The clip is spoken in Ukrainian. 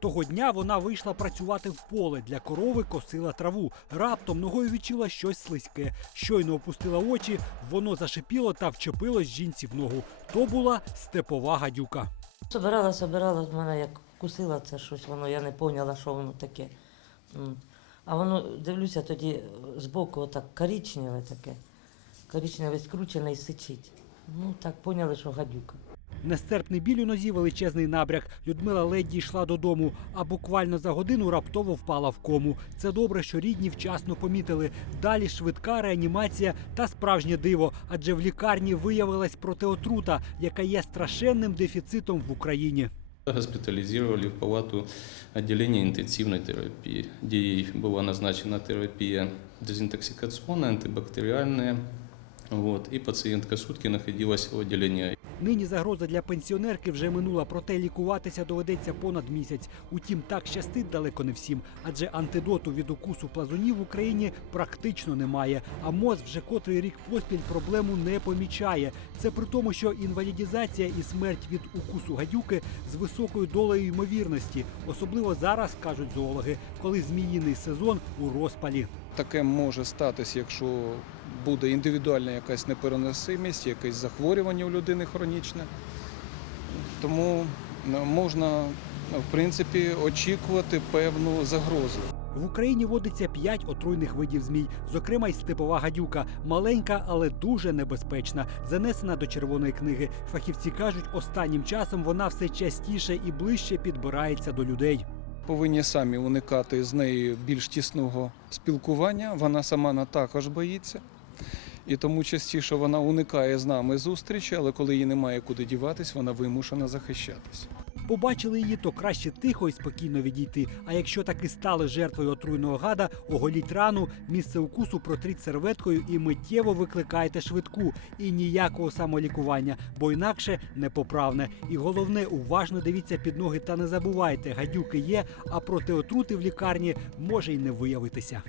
Того дня вона вийшла працювати в поле для корови, косила траву. Раптом ногою відчула щось слизьке. Щойно опустила очі, воно зашипіло та вчепилось жінці в ногу. То була степова гадюка. Собирала, собирала, в мене як кусила це щось, воно я не поняла, що воно таке. А воно, дивлюся, тоді збоку отак коричневе таке. Коричневе скручене і сичить. Ну так поняли, що гадюка. Нестерпний біль у нозі, величезний набряк. Людмила ледь дійшла додому, а буквально за годину раптово впала в кому. Це добре, що рідні вчасно помітили. Далі швидка реанімація та справжнє диво, адже в лікарні виявилась протиотрута, яка є страшенним дефіцитом в Україні. Госпитализировали в палату отделения интенсивной терапии, где ей была назначена терапия дезинтоксикационная, антибактериальная. Вот, и пациентка сутки находилась в отделении Нині загроза для пенсіонерки вже минула, проте лікуватися доведеться понад місяць. Утім, так щастить далеко не всім, адже антидоту від укусу плазунів в Україні практично немає. А МОЗ вже котрий рік поспіль проблему не помічає. Це при тому, що інвалідізація і смерть від укусу гадюки з високою долею ймовірності, особливо зараз кажуть зоологи, коли зміїний сезон у розпалі. Таке може статись, якщо буде індивідуальна якась непереносимість, якесь захворювання у людини хронічне. Тому е, можна, в принципі, очікувати певну загрозу. В Україні водиться п'ять отруйних видів змій, зокрема й степова гадюка, маленька, але дуже небезпечна, занесена до червоної книги. Фахівці кажуть, останнім часом вона все частіше і ближче підбирається до людей. Повинні самі уникати з нею більш тісного спілкування. Вона сама на також боїться. І тому частіше вона уникає з нами зустрічі, але коли їй немає куди діватись, вона вимушена захищатись. Побачили її, то краще тихо і спокійно відійти. А якщо таки стали жертвою отруйного гада, оголіть рану, місце укусу протріть серветкою і миттєво викликайте швидку. І ніякого самолікування, бо інакше непоправне. І головне, уважно дивіться під ноги та не забувайте, гадюки є, а проти отрути в лікарні може й не виявитися.